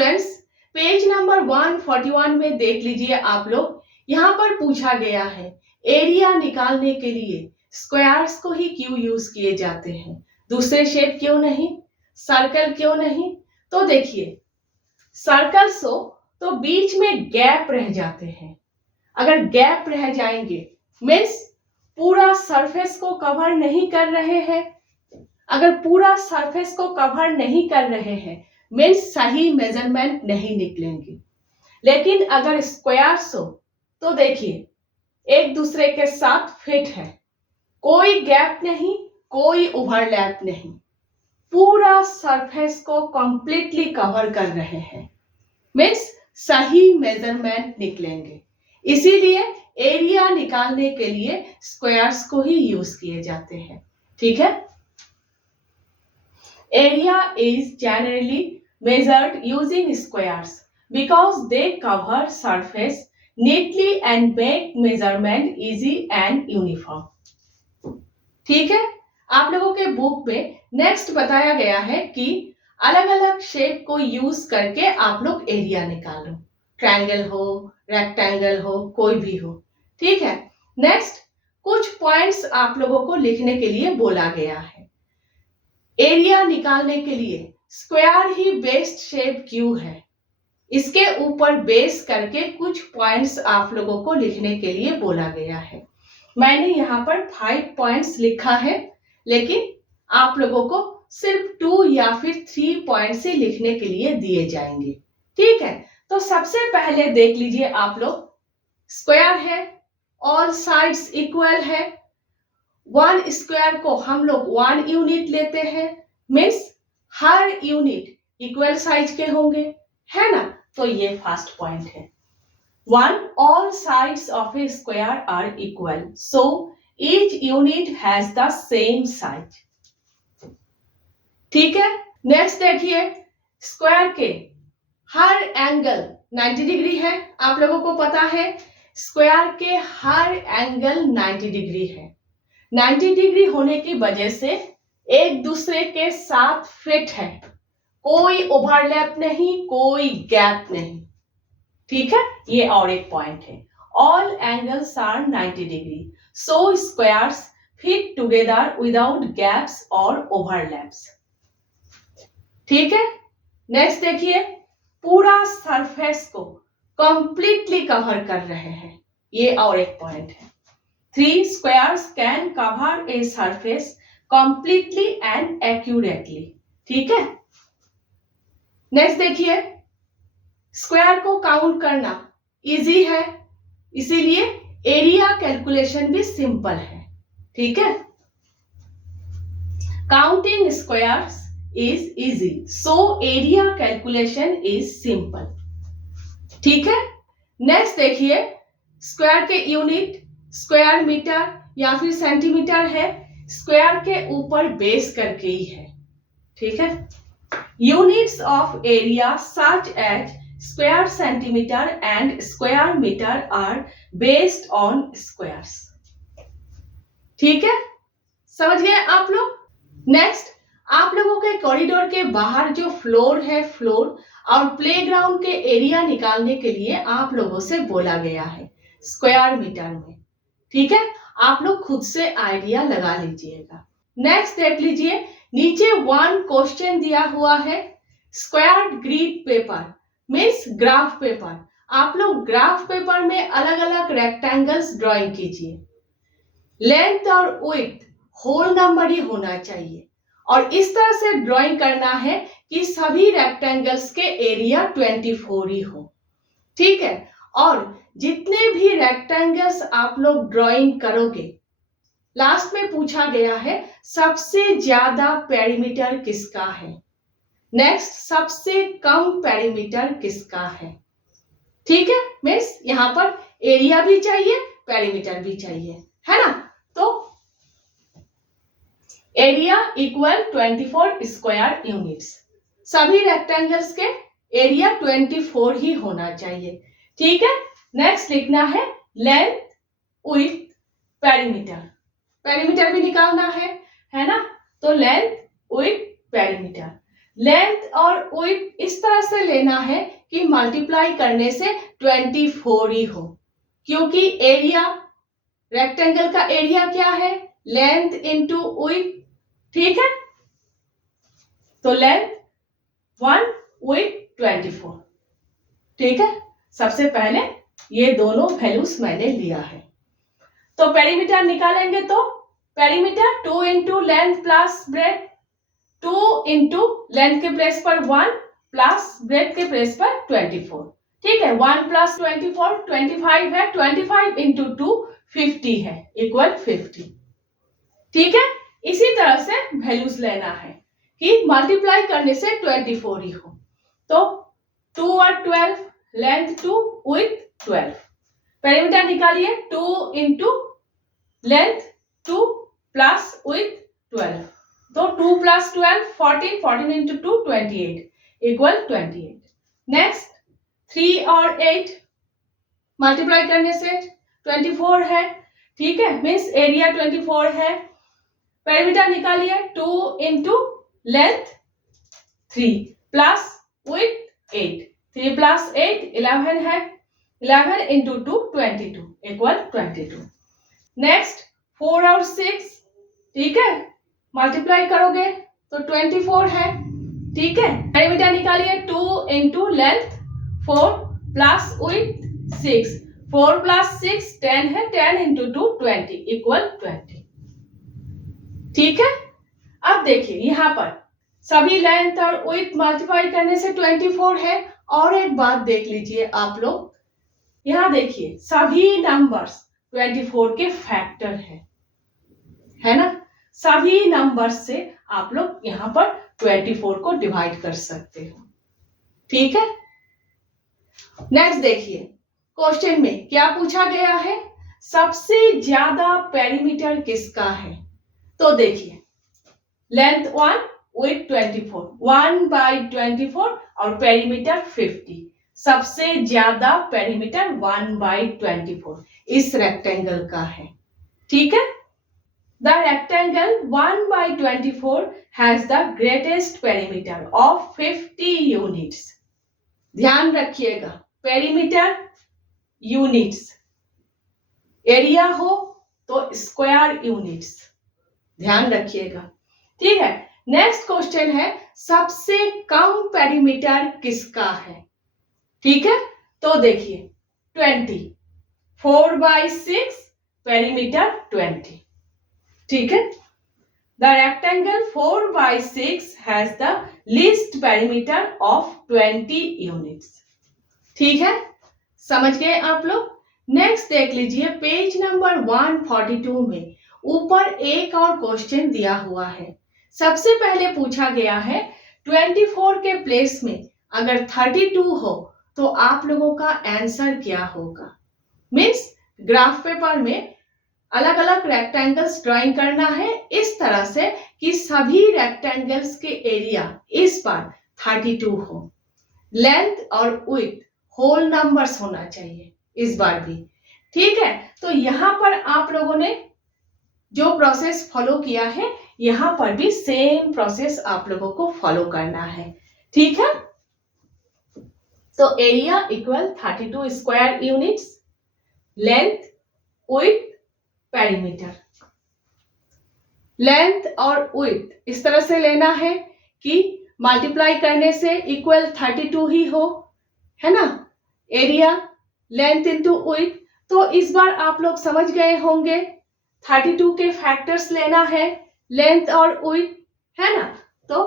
Students, page number 141 में देख लीजिए आप लोग। यहाँ पर पूछा गया है एरिया निकालने के लिए स्क्वायर्स को ही क्यों यूज किए जाते हैं, दूसरे शेप क्यों नहीं, सर्कल क्यों नहीं। तो देखिए, सर्कल्स हो तो बीच में गैप रह जाते हैं। अगर गैप रह जाएंगे मीन्स पूरा सरफेस को कवर नहीं कर रहे हैं। अगर पूरा सरफेस को कवर नहीं कर रहे हैं मीन्स सही मेजरमेंट नहीं निकलेंगे। लेकिन अगर स्क्वायर्स हो तो देखिए एक दूसरे के साथ फिट है, कोई गैप नहीं, कोई ओवरलैप नहीं, पूरा सरफेस को कंप्लीटली कवर कर रहे हैं, मीन्स सही मेजरमेंट निकलेंगे। इसीलिए एरिया निकालने के लिए स्क्वायर्स को ही यूज किए जाते हैं। ठीक है। Area is generally measured using squares because they cover surface neatly and make measurement easy and uniform. ठीक है। आप लोगों के बुक में नेक्स्ट बताया गया है कि अलग अलग शेप को यूज करके आप लोग एरिया निकालो, ट्रायंगल हो, रेक्टेंगल हो, कोई भी हो। ठीक है। नेक्स्ट कुछ पॉइंट्स आप लोगों को लिखने के लिए बोला गया है। एरिया निकालने के लिए स्क्वायर ही बेस्ट शेप क्यों है, इसके ऊपर बेस करके कुछ पॉइंट्स आप लोगों को लिखने के लिए बोला गया है। मैंने यहाँ पर 5 पॉइंट्स लिखा है, लेकिन आप लोगों को सिर्फ 2 या फिर 3 पॉइंट्स ही लिखने के लिए दिए जाएंगे। ठीक है। तो सबसे पहले देख लीजिए आप लोग, स्क्वायर है, ऑल साइड्स इक्वल है, 1 स्क्वायर को हम लोग 1 यूनिट लेते हैं, मीन्स हर यूनिट इक्वल साइज के होंगे, है ना। तो ये फर्स्ट पॉइंट है। 1 all sides of a square are equal, so each unit has the same size. ठीक है। नेक्स्ट देखिए, स्क्वायर के हर एंगल 90 डिग्री है। आप लोगों को पता है स्क्वायर के हर एंगल 90 डिग्री है। 90 डिग्री होने की वजह से एक दूसरे के साथ फिट है, कोई ओवरलैप नहीं, कोई गैप नहीं। ठीक है। ये और एक पॉइंट है, all angles are 90 degree, so squares fit together without gaps और ओवरलैप्स। ठीक है। नेक्स्ट देखिए, पूरा सरफेस को कंप्लीटली कवर कर रहे हैं, ये और एक पॉइंट है। 3 squares can cover a surface completely and accurately. ठीक है। नेक्स्ट देखिए, स्क्वायर को काउंट करना इजी है, इसीलिए एरिया कैलकुलेशन भी सिंपल है। ठीक है। Counting squares is easy, so area calculation is simple. ठीक है। नेक्स्ट देखिए, स्क्वायर के यूनिट स्क्वायर मीटर या फिर सेंटीमीटर है, स्क्वायर के ऊपर बेस करके ही है। ठीक है। Units of area such as square centimetre and square metre are based on squares. ठीक है। समझ गए आप लोग। नेक्स्ट, आप लोगों के कॉरिडोर के बाहर जो फ्लोर है, फ्लोर और प्लेग्राउंड के एरिया निकालने के लिए आप लोगों से बोला गया है स्क्वायर मीटर में। ठीक है। आप लोग खुद से आइडिया लगा लीजिएगा। नेक्स्ट देख लीजिए, नीचे 1 क्वेश्चन दिया हुआ है, square grid paper means graph paper. आप लोग ग्राफ पेपर में अलग अलग रेक्टेंगल्स ड्राइंग कीजिए। लेंथ और विड्थ होल नंबर ही होना चाहिए और इस तरह से ड्राइंग करना है कि सभी रेक्टेंगल्स के एरिया 24 ही हो। ठीक है। और जितने भी रेक्टेंगल्स आप लोग ड्राइंग करोगे, लास्ट में पूछा गया है सबसे ज्यादा पेरीमीटर किसका है, नेक्स्ट सबसे कम पेरीमीटर किसका है। ठीक है। मीन्स यहां पर एरिया भी चाहिए, पेरीमीटर भी चाहिए, है ना। तो एरिया इक्वल 24 स्क्वायर यूनिट्स, सभी रेक्टेंगल्स के एरिया 24 ही होना चाहिए। ठीक है। नेक्स्ट लिखना है लेंथ विड्थ पेरीमीटर, पेरीमीटर भी निकालना है ना। तो लेंथ विड्थ पेरीमीटर, लेंथ और विड्थ इस तरह से लेना है कि मल्टीप्लाई करने से 24 ही हो, क्योंकि एरिया रेक्टेंगल का एरिया क्या है, लेंथ इंटू विड्थ, ठीक है। तो लेंथ 1 विड्थ 24, ठीक है। सबसे पहले ये दोनों वैल्यूज मैंने लिया है। तो पेरीमीटर निकालेंगे तो perimeter 2 into length plus breadth, 2 into length के प्लेस पर 1 प्लस ब्रेथ के प्लेस पर 24, ठीक है। 1 प्लस 24 25 है, 25 इंटू 2 50 है, इक्वल 50, ठीक है। इसी तरह से वैल्यूज लेना है कि मल्टीप्लाई करने से 24 ही हो। तो 2 और 12, लेंथ 2 विड्थ 12, पेरीमीटर निकालिए 2 इंटू लेंथ 2 प्लस विड्थ 12, तो 2 प्लस 12 14, 14 इंटू 2 28, इक्वल 28। नेक्स्ट 3 और 8 मल्टीप्लाई करने से 24 है, ठीक है, मीन्स एरिया 24 है। पेरीमीटर निकालिए 2 into length 3 plus width 8, 3 plus 8 11 है, 11 इंटू 2 22, इक्वल 22। नेक्स्ट 4 और 6, ठीक है, मल्टीप्लाई करोगे तो 24 है, ठीक है। पेरीमीटर निकालिए 2 into length 4 plus width 6, 4 plus 6 10 है, 10 इंटू 2 20, इक्वल 20, ठीक है। अब देखिए यहाँ पर सभी लेंथ और विड्थ मल्टीप्लाई करने से 24 है। और एक बात देख लीजिए आप लोग, यहाँ देखिए सभी नंबर्स 24 के फैक्टर है ना। सभी नंबर्स से आप लोग यहाँ पर 24 को डिवाइड कर सकते हो, ठीक है। नेक्स्ट देखिए क्वेश्चन में क्या पूछा गया है, सबसे ज्यादा पेरीमीटर किसका है। तो देखिए लेंथ 1 विड्थ 24, 1 बाई 24 और पेरीमीटर 50, सबसे ज्यादा पेरीमीटर 1 बाई 24 इस रेक्टेंगल का है, ठीक है। The rectangle 1 by 24 has the greatest perimeter of 50 units. ध्यान रखिएगा, पेरीमीटर यूनिट्स, एरिया हो तो स्क्वायर यूनिट्स, ध्यान रखिएगा, ठीक है। नेक्स्ट क्वेश्चन है सबसे कम पेरीमीटर किसका है, ठीक है। तो देखिए 20, 4 बाई 6 पेरीमीटर 20, ठीक है। The rectangle 4 by 6 has the least perimeter of 20 units, ठीक है, समझ गए आप लोग। नेक्स्ट देख लीजिए पेज नंबर 142 में ऊपर एक और क्वेश्चन दिया हुआ है। सबसे पहले पूछा गया है 24 के प्लेस में अगर 32 हो तो आप लोगों का आंसर क्या होगा। मीन्स ग्राफ पेपर में अलग अलग रेक्टेंगल्स ड्राइंग करना है इस तरह से कि सभी रेक्टेंगल्स के एरिया इस बार 32 हो, लेंथ और विड्थ होल नंबर्स होना चाहिए इस बार भी, ठीक है। तो यहाँ पर आप लोगों ने जो प्रोसेस फॉलो किया है यहाँ पर भी सेम प्रोसेस आप लोगों को फॉलो करना है, ठीक है। तो area equal 32 square units, length width perimeter. Length और विड्थ इस तरह से लेना है कि मल्टीप्लाई करने से इक्वल 32 ही हो, है ना। एरिया लेंथ इंटू विड्थ, तो इस बार आप लोग समझ गए होंगे 32 के फैक्टर्स लेना है, लेंथ और विड्थ, है ना। तो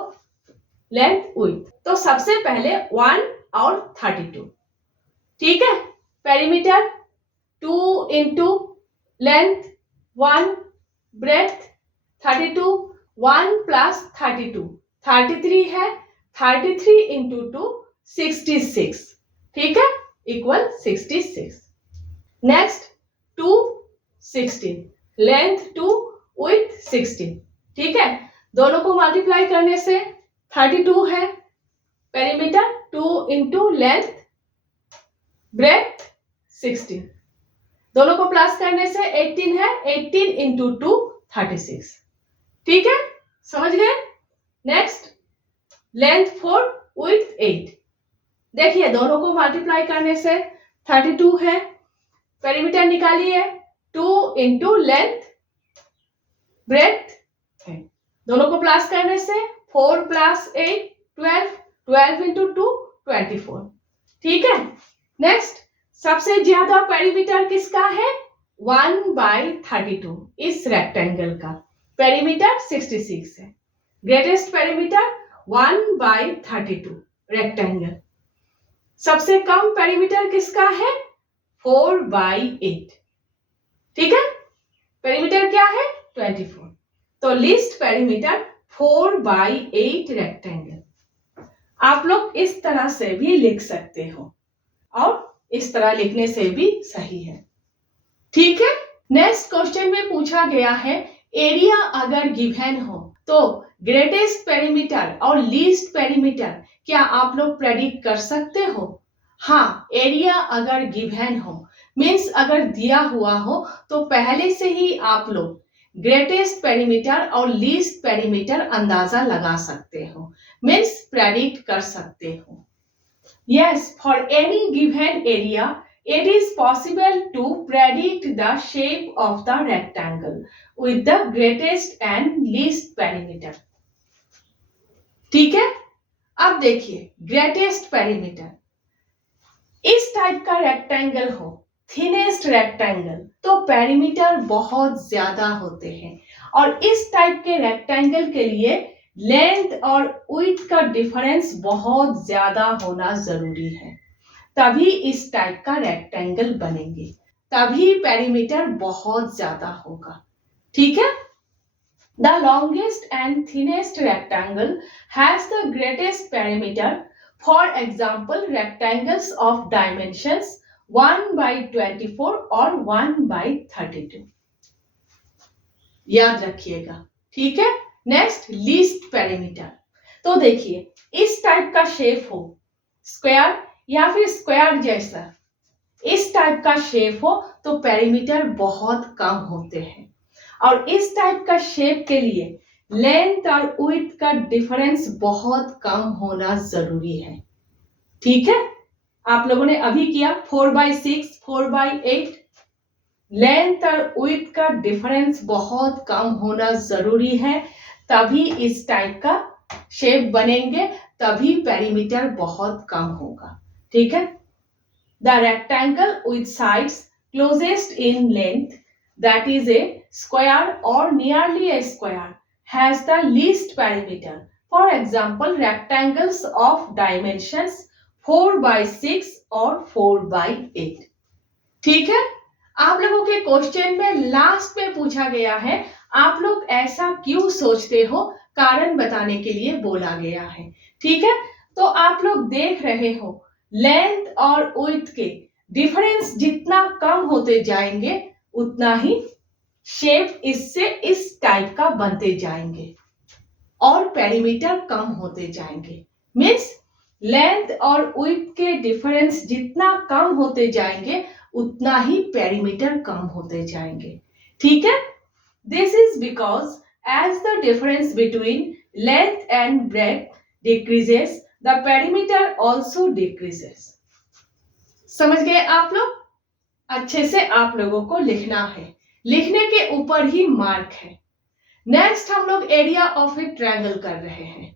लेंथ विड्थ, तो सबसे पहले 1 और 32, ठीक है। Perimeter 2 into length 1 breadth 32, 1 plus 32 33 है, 33 इंटू 2 66, ठीक है, इक्वल 66। नेक्स्ट 2 16, लेंथ 2 विड्थ 16, ठीक है। दोनों को मल्टीप्लाई करने से 32 है, पेरीमीटर 2 इंटू लेंथ ब्रेथ 16, दोनों को प्लस करने से 18 है, 18 इंटू 2 36, ठीक है, समझ गए। Next length 4 width 8। देखिए दोनों को मल्टीप्लाई करने से 32 है। पेरीमीटर निकालिए 2 इंटू लेंथ ब्रेथ है। दोनों को प्लस करने से 4 प्लस 8 12, 12 इंटू 2 24। ठीक है। नेक्स्ट, सबसे ज्यादा पेरीमीटर किसका है? 1/32 इस रेक्टेंगल का पेरीमीटर 66 है। Greatest perimeter 1/32 rectangle. सबसे कम पेरीमीटर किसका है? 4/8। ठीक है। पेरीमीटर क्या है? 24। तो लीस्ट पेरीमीटर 4/8 रेक्टेंगल। आप लोग इस तरह से भी लिख सकते हो और इस तरह लिखने से भी सही है। ठीक है। नेक्स्ट क्वेश्चन में पूछा गया है एरिया अगर गिवन हो तो ग्रेटेस्ट पेरीमीटर और लीस्ट पेरीमीटर क्या आप लोग प्रेडिक्ट कर सकते हो? हाँ, एरिया अगर गिवन हो मीन्स अगर दिया हुआ हो तो पहले से ही आप लोग ग्रेटेस्ट पेरीमीटर और लीस्ट पेरीमीटर अंदाजा लगा सकते हो, मीन्स प्रेडिक्ट कर सकते हो। Yes, for any given area it is possible to predict the shape of the rectangle with the greatest and least perimeter. ठीक है। अब देखिए ग्रेटेस्ट पेरीमीटर, इस टाइप का रेक्टेंगल हो, थिनेस्ट रेक्टेंगल, तो पेरीमीटर बहुत ज्यादा होते हैं और इस टाइप के रेक्टेंगल के लिए लेंथ और विड्थ का डिफरेंस बहुत ज्यादा होना जरूरी है, तभी इस टाइप का रेक्टेंगल बनेंगे, तभी पेरीमीटर बहुत ज्यादा होगा। ठीक है। The longest and thinnest rectangle has the greatest perimeter. For example rectangles of dimensions 1/24 और 1/32। याद रखिएगा। ठीक है। Next, least perimeter. तो देखिए इस टाइप का शेप हो, स्क्वायर या फिर स्क्वायर जैसा इस टाइप का शेप हो तो पेरीमीटर बहुत कम होते हैं और इस टाइप का शेप के लिए लेंथ और विड्थ का डिफरेंस बहुत कम होना जरूरी है। ठीक है। आप लोगों ने अभी किया 4/6 4/8। लेंथ और विड्थ का डिफरेंस बहुत कम होना जरूरी है, तभी इस टाइप का शेप बनेंगे, तभी पेरीमीटर बहुत कम होगा। ठीक है। The rectangle with sides closest in length, that is a square और nearly a square, has the least perimeter. For example rectangles of dimensions 4/6 और 4/8। ठीक है। आप लोगों के क्वेश्चन में लास्ट में पूछा गया है आप लोग ऐसा क्यों सोचते हो, कारण बताने के लिए बोला गया है। ठीक है। तो आप लोग देख रहे हो लेंथ और विड्थ के डिफरेंस जितना कम होते जाएंगे उतना ही शेप इससे इस टाइप का बनते जाएंगे और पेरीमीटर कम होते जाएंगे। मीन्स लेंथ और विड्थ के डिफरेंस जितना कम होते जाएंगे उतना ही पेरीमीटर कम होते जाएंगे। ठीक है। This is because as the difference between length and breadth decreases the perimeter also decreases. समझ गए आप लोग? अच्छे से आप लोगों को लिखना है, लिखने के ऊपर ही मार्क है। नेक्स्ट हम लोग एरिया ऑफ ए ट्रायंगल कर रहे हैं।